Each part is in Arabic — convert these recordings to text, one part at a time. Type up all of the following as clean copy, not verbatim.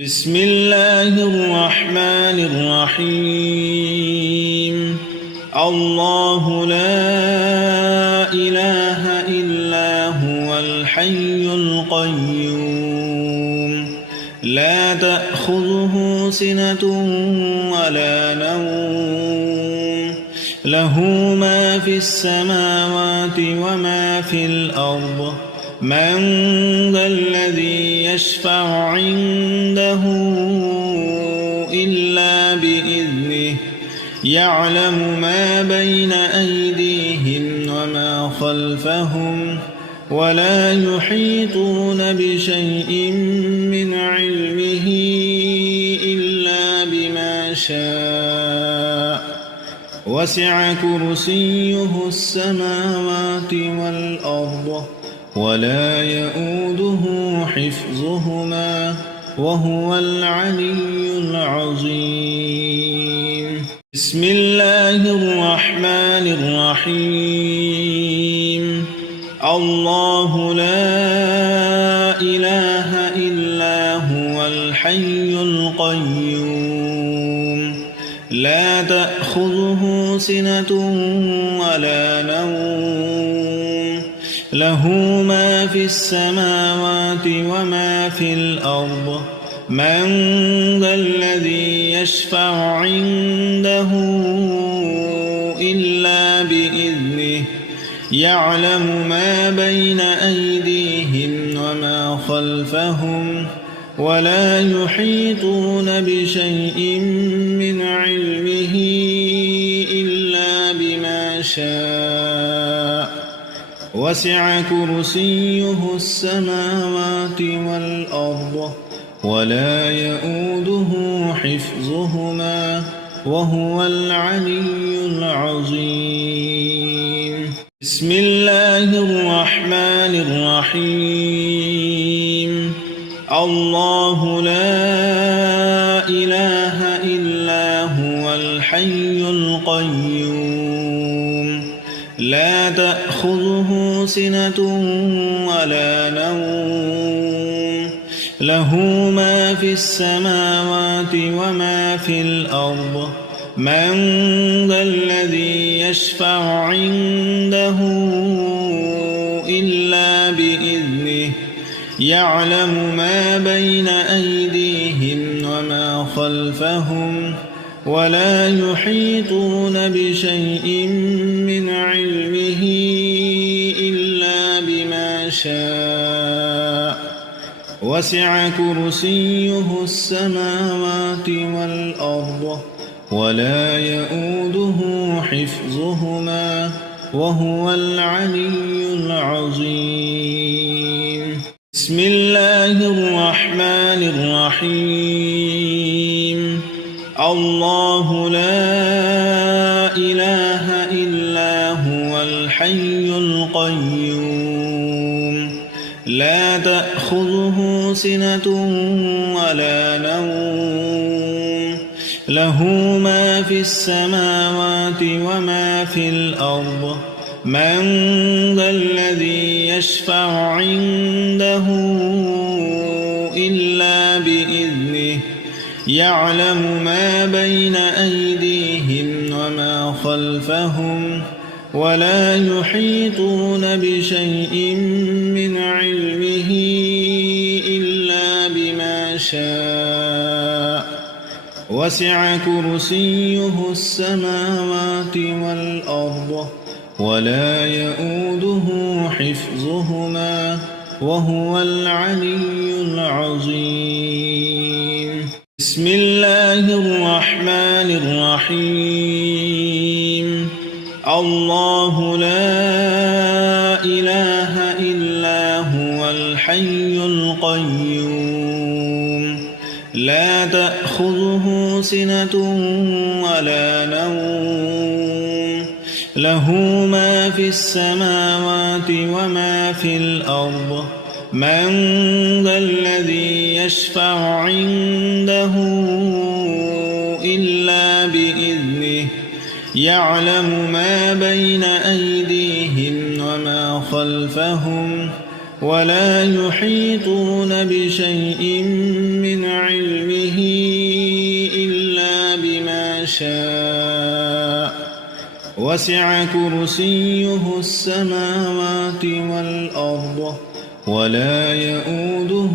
بسم الله الرحمن الرحيم. الله لا إله إلا هو الحي القيوم لا تأخذه سنة ولا نوم له ما في السماوات وما في الأرض من ذا الذي يشفع عنده إلا بإذنه يعلم ما بين أيديهم وما خلفهم ولا يحيطون بشيء من علمه إلا بما شاء وسع كرسيه السماوات والأرض ولا يؤوده حفظهما وهو العلي العظيم. بسم الله الرحمن الرحيم. الله لا إله إلا هو الحي القيوم لا تأخذه سنة ولا نوم له ما في السماوات وما في الأرض من ذا الذي يشفع عنده إلا بإذنه يعلم ما بين أيديهم وما خلفهم ولا يحيطون بشيء من علمه إلا بما شاء وسع كرسيه السماوات والأرض ولا يؤوده حفظهما وهو العلي العظيم. بسم الله الرحمن الرحيم. الله لا إله إلا هو الحي القيوم لا تأخذه سنة ولا نوم له ما في السماوات وما في الأرض من ذا الذي يشفع عنده إلا بإذنه يعلم ما بين أيديهم وما خلفهم ولا يحيطون بشيء من علمه إلا بما شاء وسع كرسيه السماوات والأرض ولا يؤوده حفظهما وهو العلي العظيم. بسم الله الرحمن الرحيم. الله لا إله إلا هو الحي القيوم لا تأخذه سنة ولا نوم له ما في السماوات وما في الأرض من ذا الذي يشفع عنده إلا بإذنه يعلم ما بين أيديهم وما خلفهم ولا يحيطون بشيء من علمه إلا بما شاء وسع كرسيه السماوات والأرض ولا يؤوده حفظهما وهو العلي العظيم. بسم الله الرحمن الرحيم. الله لا إله إلا هو الحي القيوم لا تأخذه سنة ولا نوم له ما في السماوات وما في الأرض من ذا الذي يشفع عنده إلا بإذنه يعلم ما بين أيديهم وما خلفهم ولا يحيطون بشيء من علمه علمه إلا بما شاء وسع كرسيه السماوات والأرض ولا يؤوده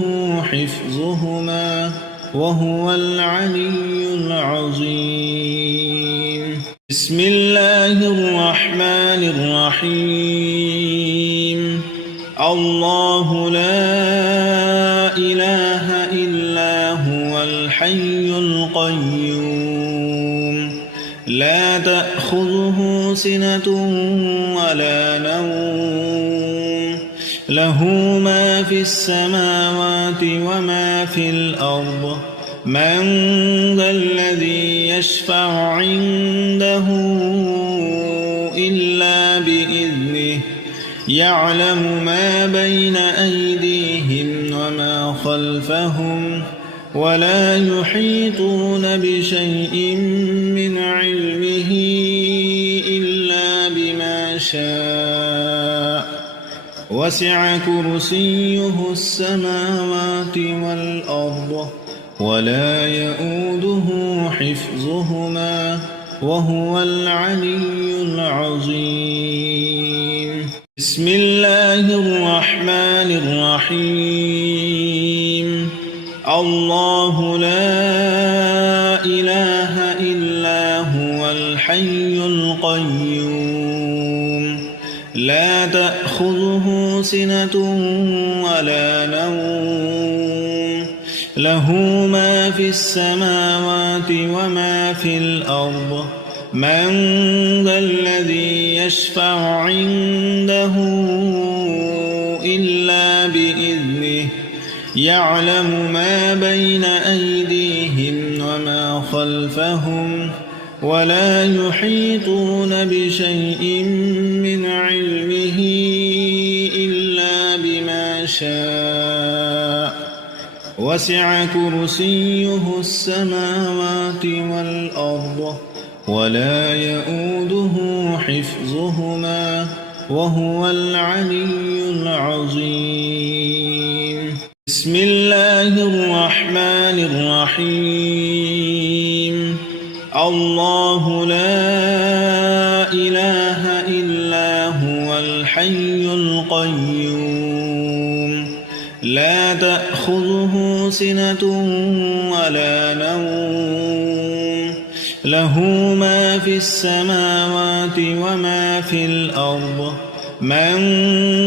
حفظهما وهو العلي العظيم بسم الله الرحمن الرحيم الله لا إله إلا هو الحي القيوم لا تأخذه سنة ولا نوم له ما في السماوات وما في الأرض من ذا الذي يشفع عنده إلا بإذنه يعلم ما بين أيديهم وما خلفهم ولا يحيطون بشيء من علمه إلا بما شاء وسع كرسيه السماوات والأرض ولا يؤوده حفظهما وهو العلي العظيم بسم الله الرحمن الرحيم الله لا إله إلا هو الحي القيوم لا تأخذه سنة ولا نوم له ما في السماوات وما في الأرض من ذا الذي يشفع عنده إلا بإذنه يعلم ما بين أيديهم وما خلفهم ولا يحيطون بشيء من علمه إلا بما شاء وسع كرسيه السماوات والأرض ولا يؤوده حفظهما وهو العلي العظيم بسم الله الرحمن الرحيم الله لا إله إلا هو الحي القيوم لا تأخذه سنة ولا نوم له ما في السماوات وما في الأرض من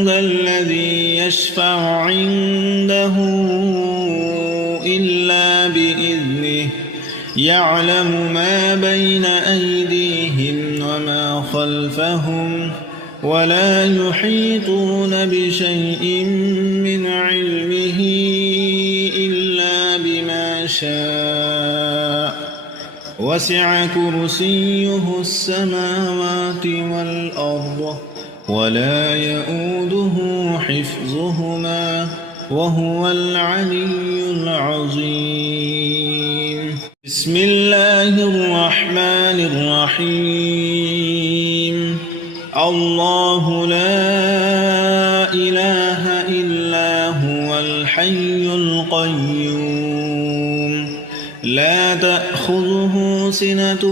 ذا الذي يشفع عنده إلا بإذنه يعلم ما بين أيديهم وما خلفهم ولا يحيطون بشيء من علمه إلا بما شاء وسع كرسيه السماوات والأرض ولا يؤوده حفظهما وهو العلي العظيم بسم الله الرحمن الرحيم الله لا إله إلا هو الحي القيوم لا تأخذه سنة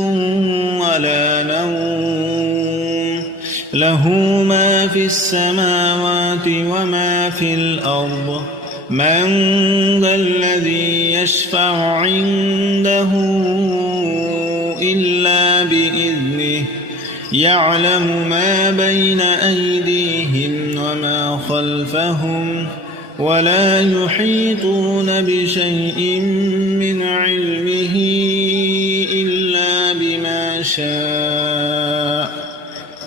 ولا نوم له ما في السماوات وما في الأرض من ذا الذي يشفع عنده إلا بإذنه يعلم ما بين أيديهم وما خلفهم ولا يحيطون بشيء من علمه إلا بما شاء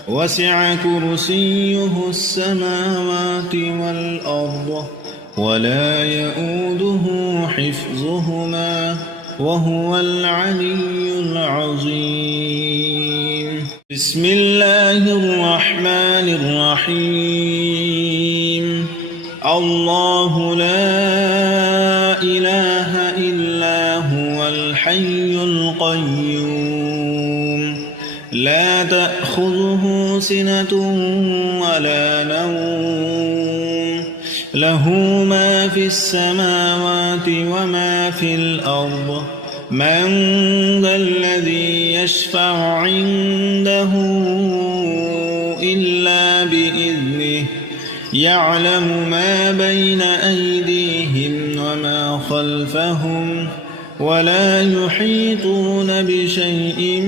وسع كرسيه السماوات والأرض ولا يؤوده حفظهما وهو العلي العظيم بسم الله الرحمن الرحيم الله لا إله إلا هو الحي القيوم لا تأخذه سنة ولا نوم له ما في السماوات وما في الأرض من ذا الذي يشفع عنده إلا بإذنه يعلم ما بين أيديهم وما خلفهم ولا يحيطون بشيء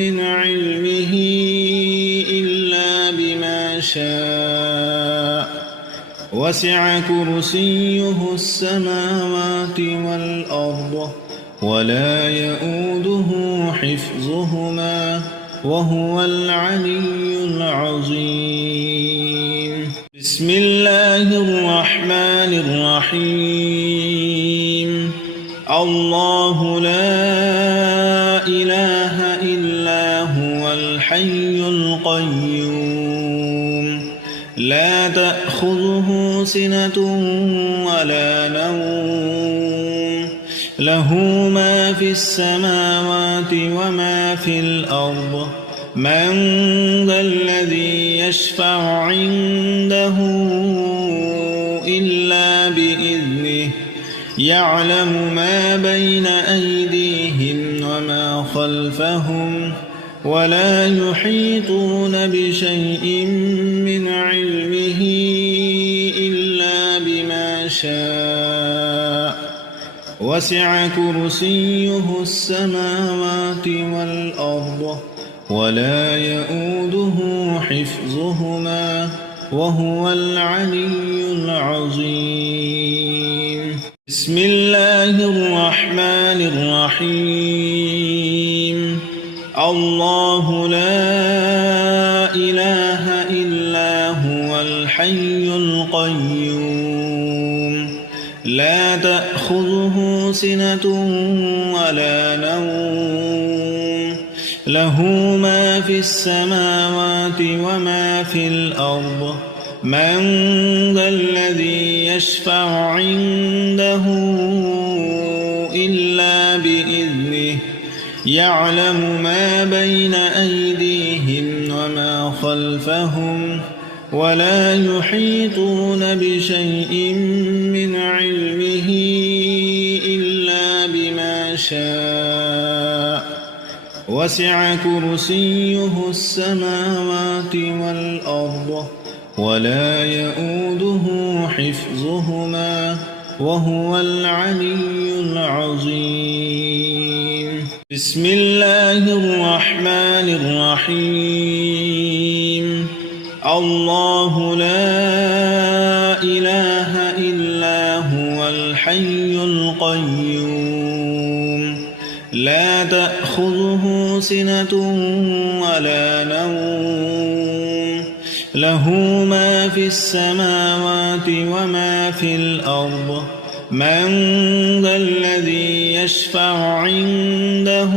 من علمه إلا بما شاء وسع كرسيه السماوات والأرض ولا يؤوده حفظهما وهو العلي العظيم. بسم الله الرحمن الرحيم. الله لا إله إلا هو الحي القيوم لا تأخذه سنة ولا نوم له ما في السماوات وما في الأرض من ذا الذي يشفع عنده إلا بإذنه يعلم ما بين أيديهم وما خلفهم ولا يحيطون بشيء من علمه إلا بما شاء وسع كرسيه السماوات والأرض ولا يؤوده حفظهما وهو العلي العظيم. بسم الله الرحمن الرحيم. الله لا إله إلا هو الحي القيوم لا تأخذه سنة ولا نوم له ما في السماوات وما في الأرض من ذا الذي يشفع عنده إلا بإذنه يعلم ما بين أيديهم وما خلفهم ولا يحيطون بشيء من علمه إلا بما شاء وسع كرسيه السماوات والأرض ولا يؤوده حفظهما وهو العلي العظيم. بسم الله الرحمن الرحيم. الله لا إله إلا هو الحي القيوم لا تأخذه سنة ولا نوم له ما في السماوات وما في الأرض من ذا الذي يشفع عنده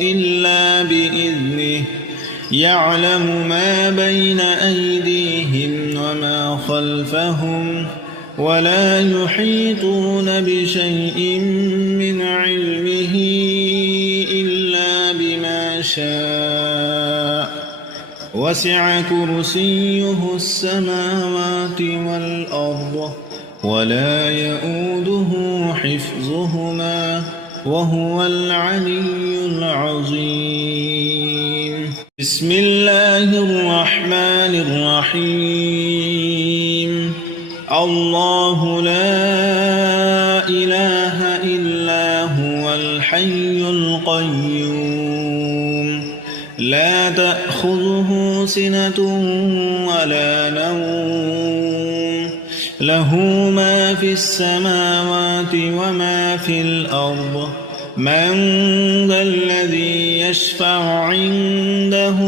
إلا بإذنه يعلم ما بين أيديهم وما خلفهم ولا يحيطون بشيء من علمه إلا بما شاء وسع كرسيه السماوات والأرض ولا يؤوده حفظهما وهو العلي العظيم. بسم الله الرحمن الرحيم. الله لا إله إلا هو الحي القيوم لا تأخذه سنة ولا نوم له ما في السماوات وما في الأرض من ذا الذي يشفع عنده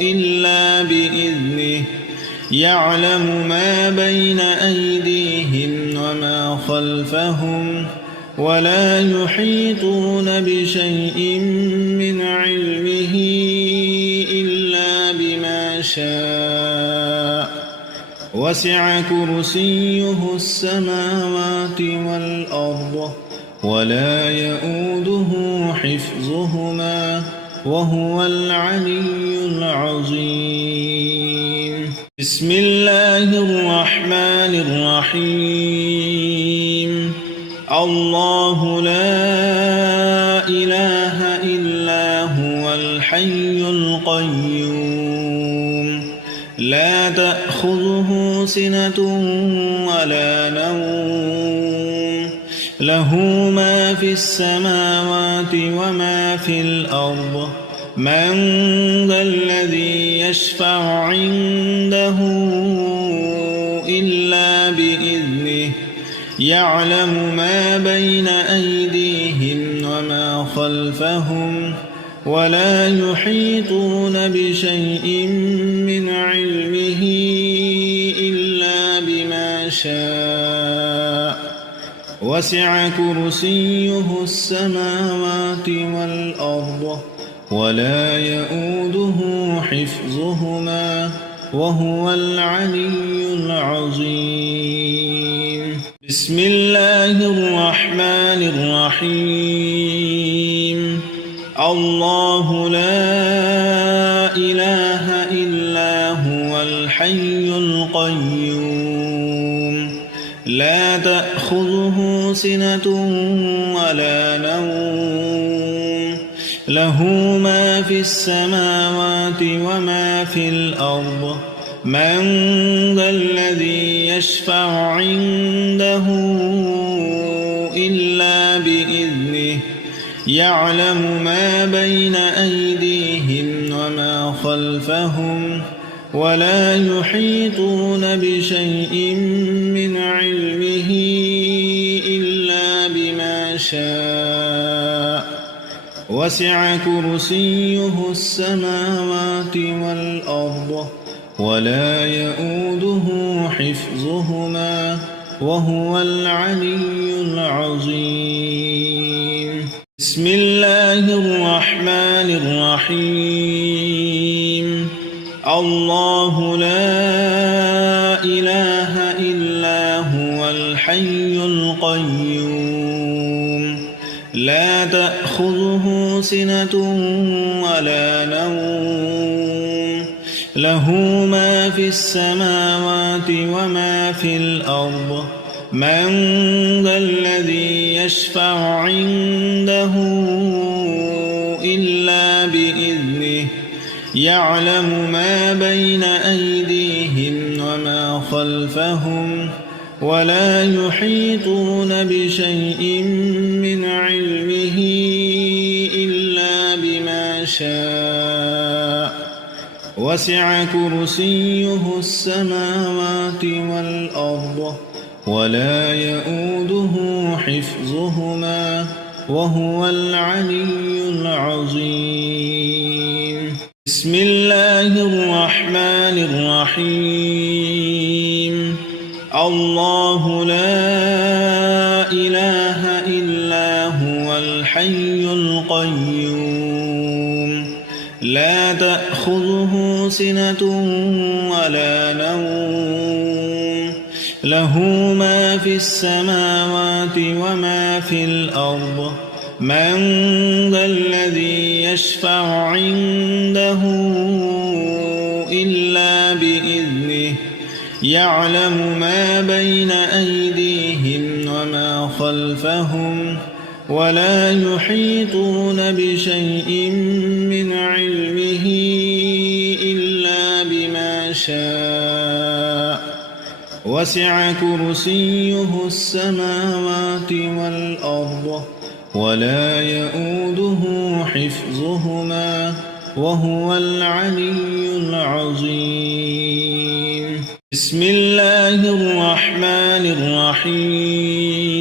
إلا بإذنه يعلم ما بين أيديهم وما خلفهم ولا يحيطون بشيء من علمه إلا بما شاء وسع كرسيه السماوات والأرض ولا يؤوده حفظهما وهو العلي العظيم. بسم الله الرحمن الرحيم الله لا إله إلا هو الحي القيوم لا تأخذه سنة ولا نوم له ما في السماوات وما في الأرض من ذا الذي يشفع عنده إلا بإذنه يعلم ما بين أيديهم وما خلفهم ولا يحيطون بشيء من علمه إلا بما شاء وسع كرسيه السماوات والأرض ولا يؤوده حفظهما وهو العلي العظيم بسم الله الرحمن الرحيم الله لا إله إلا هو الحي القيوم لا تأخذه سنة ولا نوم له ما في السماوات وما في الأرض من ذا الذي يشفع عنده إلا بإذنه يعلم ما بين أيديهم وما خلفهم ولا يحيطون بشيء من علمه إلا بما شاء وسع كرسيه السماوات والأرض ولا يؤوده حفظهما وهو العلي العظيم بسم الله الرحمن الرحيم الله لا إله إلا هو الحي القيوم لا تأخذه سنة ولا نوم له ما في السماوات وما في الأرض من ذا الذي يشفع عنده إلا بإذنه يعلم ما بين أيديهم وما خلفهم ولا يحيطون بشيء من علمه إلا بما شاء وسع كرسيه السماوات والأرض ولا يؤوده حفظهما وهو العلي العظيم بسم الله الرحمن الرحيم الله لا إله إلا هو الحي القيوم لا تأخذه سنة ولا نوم له ما في السماوات وما في الأرض من ذا الذي يشفع عنده إلا بإذنه يعلم ما بين أيديهم وما خلفهم ولا يحيطون بشيء من علمه إلا بما شاء وسع كرسيه السماوات والأرض ولا يؤوده حفظهما وهو العلي العظيم بسم الله الرحمن الرحيم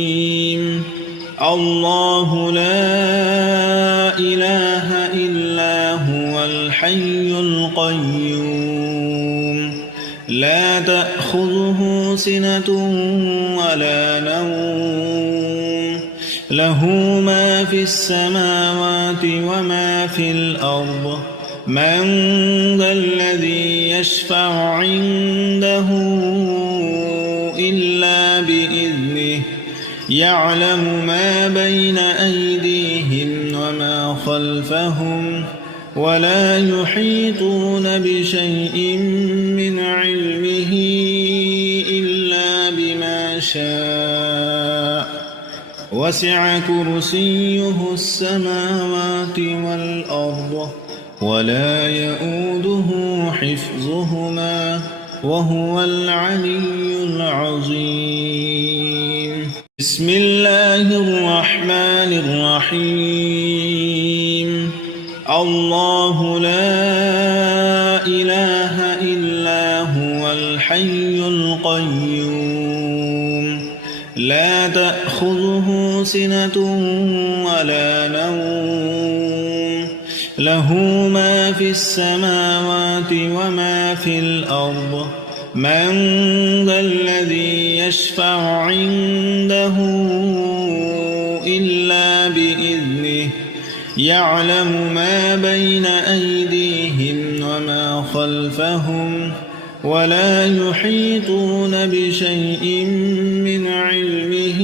الله لا إله إلا هو الحي القيوم لا تأخذه سنة ولا نوم له ما في السماوات وما في الأرض من ذا الذي يشفع عنده إلا بإذنه يعلم ما بين أيديهم وما خلفهم ولا يحيطون بشيء من علمه إلا وسع كرسيه السماوات والأرض ولا يؤوده حفظهما وهو العلي العظيم بسم الله الرحمن الرحيم الله لا إله إلا هو الحي القيوم لا تأخذه سنة ولا نوم له ما في السماوات وما في الأرض من ذا الذي يشفع عنده إلا بإذنه يعلم ما بين أيديهم وما خلفهم ولا يحيطون بشيء من علمه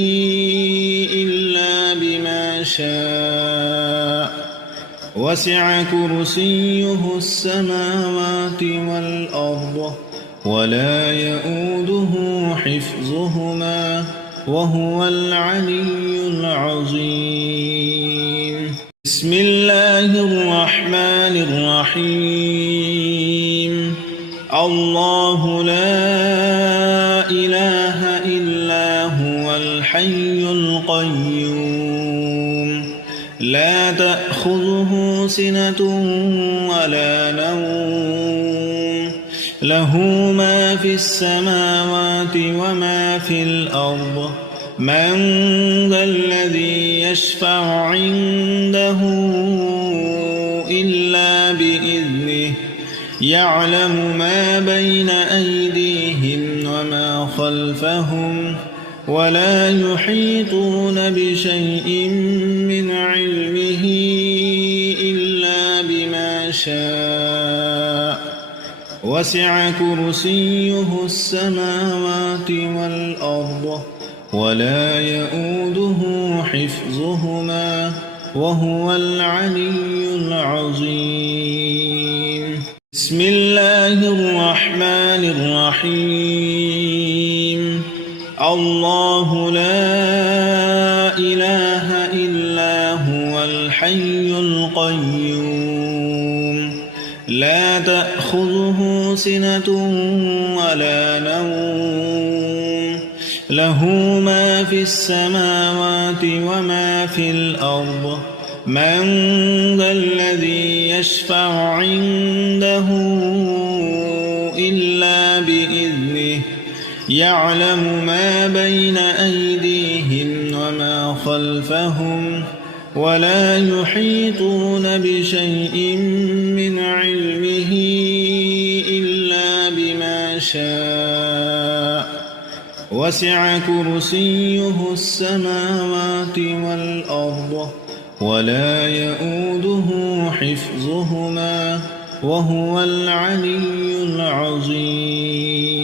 إلا بما شاء وسع كرسيه السماوات والأرض ولا يؤوده حفظهما وهو العلي العظيم بسم الله الرحمن الرحيم الله لا إله إلا هو الحي القيوم لا تأخذه سنة ولا نوم له ما في السماوات وما في الأرض من ذا الذي يشفع عنده إلا بإذنه يعلم ما بين أيديهم وما خلفهم ولا يحيطون بشيء من علمه إلا بما شاء وسع كرسيه السماوات والأرض ولا يؤوده حفظهما وهو العلي العظيم بسم الله الرحمن الرحيم الله لا إله إلا هو الحي القيوم لا تأخذه سنة ولا نوم له ما في السماوات وما في الأرض من ذا الذي يشفع عنده إلا بإذنه يعلم ما بين أيديهم وما خلفهم ولا يحيطون بشيء من علمه إلا بما شاء وسع كرسيه السماوات والأرض ولا يؤوده حفظهما وهو العلي العظيم